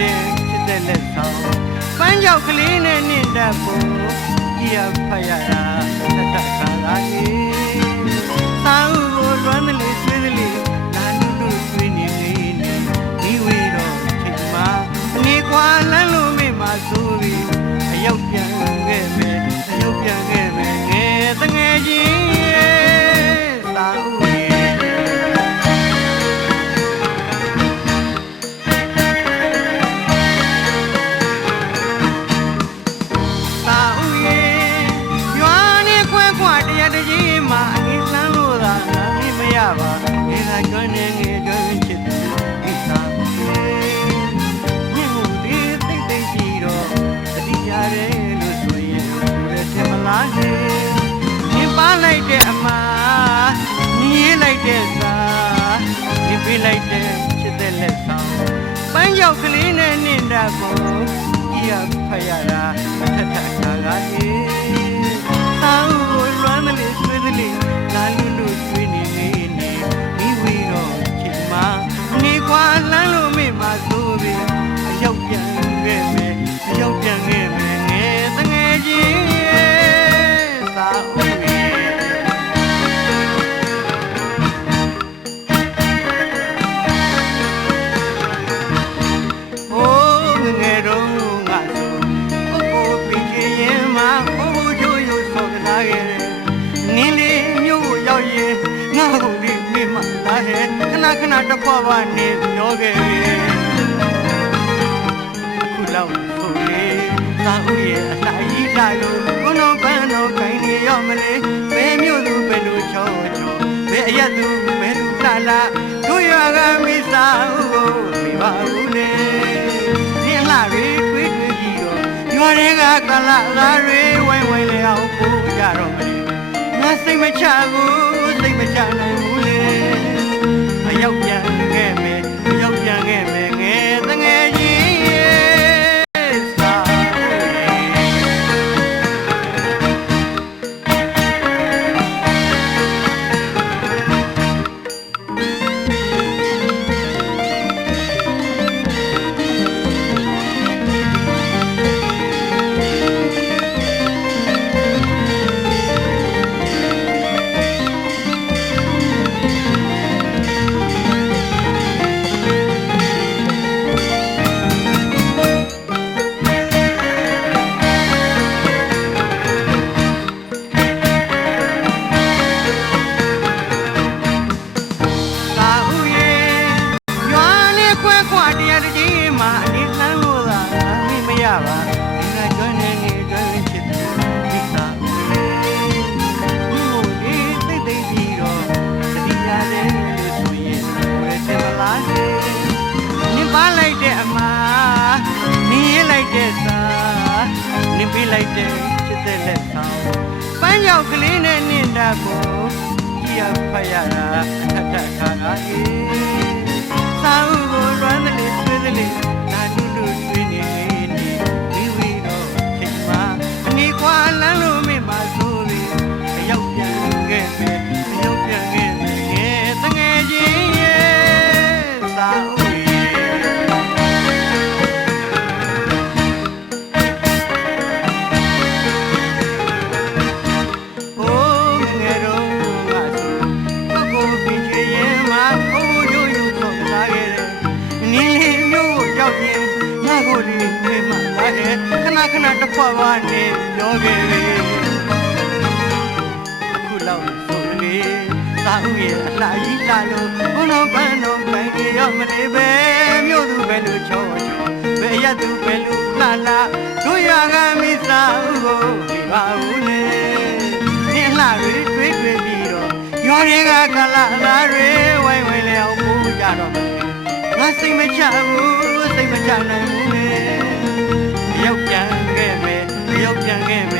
လိုက်တဲ့ချစ်တဲ့လက်ဆောင်ပန်းကြောက်ကလေးနဲ့နင့်တက်ဖို့ကြည်ဖတ်ရတာသက်သက်ခါလာကြီးသာဥကိုလွမ်းတယ်လေးဆွေးတယ်လေးလာလူလူဆွေးနေနေဒီဝေတော့ချိန်မှာနေကွာလမ်းလို့မေ့မှာဆိုပြီးအရောက်ပြန်ခဲ့မယ်အရောက်ပြန်ခဲ့မယ်ငယ်တငယ်ချင်းသာဥနေလာကျွမ်းနေငယ်ကျွမ်းချစ်သူအိသာမြင့်မှုဒီသိသိကြည့်တော့တတိယရဲလို့ဆိုရင်လည်းထင်မလားနေမြင်ပါလိုက်တဲ့အမှားမြင်လိုက်တဲ့စာမြင်ပေးလိုက်တဲ့ချစ်တဲ့လက်ဆောင်ပန်းကြောက်ကလေးနဲ့နင့်တာကိုကြည်ဖတ်ရတာထထခါကားကြီးသာဥကိုလွမ်းတယ်ဆွေးတယ်လာလူလူဆွေးနေနေကွာလမ်းလို့မေ့မှာဆိုပြီးအရောက်ပြန်ခဲ့မယ်အရောက်ပြန်ခဲ့မယ်ငယ်တငယ်ချင်းသာဦးအိုးငယ်တော့ငါဆိုကိုပြီးချင်ရင်မအိုးချိုးရိုးဆော်ကလာခဲ့တယ်နင်းလေးမြို့ကိုရောက်ရင်ငါကုန်ဒီမေ့မှာလာဟဲ့ခဏခဏတစ်ခွပါနေပြောခဲ့အခုလောက်ဆိုလေသာဦးရဲ့အစာကြီးလာလို့ဘုံတော်ပန်းတော်ခိုင်းနေရောမလေးဘယ်မြို့သူဘယ်လိုချောချောဘယ်အရက်သူဘယ်လူလာလာတို့ရွာကမိသားဦးကိုမိပါဦးလေဒီလှတွေတွေးတွေးကြည့်တော့ရွာတွေကကလာသားတွေဝိုင်းဝိုင်းလေအောင်ပို့ကြတော့မလေးငါစိတ်မချဘူးစိတ်မချနိုင်ဘူးလေအရောက်ပြန်ခဲ့မယ်အရောက်ပြန်ခဲ့မယ်ငယ်တငယ်ကြီးစာပေးလိုက်တဲ့ချစ်တဲ့လက်ဆောင်ပန်းကြောက်ကလေးနဲ့နင့်တာကိုကြည်ဖတ်ရတာထထခါကားကြီးသာဥကိုလွမ်းတယ်ဆွေးတယ်လာလူလူဆွေးနေနေဒီဝီတော့ချိန်မှာနေကွာလမ်းလို့မေ့မှာဆိုပြီးအရောက်ပြန်ခဲ့မယ်အရောက်ပြန်ခဲ့မယ်ငယ်တငယ်ချင်းရဲ့သာဥခဏတစ်ခွပါနေပြောခဲ့အခုလောက်ဆိုလေသာဦးရဲ့အလှကြီးလာလို့ဘုံတော်ပန်းတော်ပိုင်ကြီးရောမလေးပဲမြို့သူပဲလို့ချောချောပဲရသူပဲလို့လာလာတို့ရကမိသားဦးကိုပြပါဦးလေဒီလှတွေတွေးတွေးပြီးတော့ရွာတွေကကလာသားတွေဝိုင်းဝိုင်းလဲအောင်ပို့ကြတော့ငါစိတ်မချဘူးစိတ်မချနိုင်ဘူးလေရောက်ပြန်ခဲ့မယ်ရောက်ပြန်ခဲ့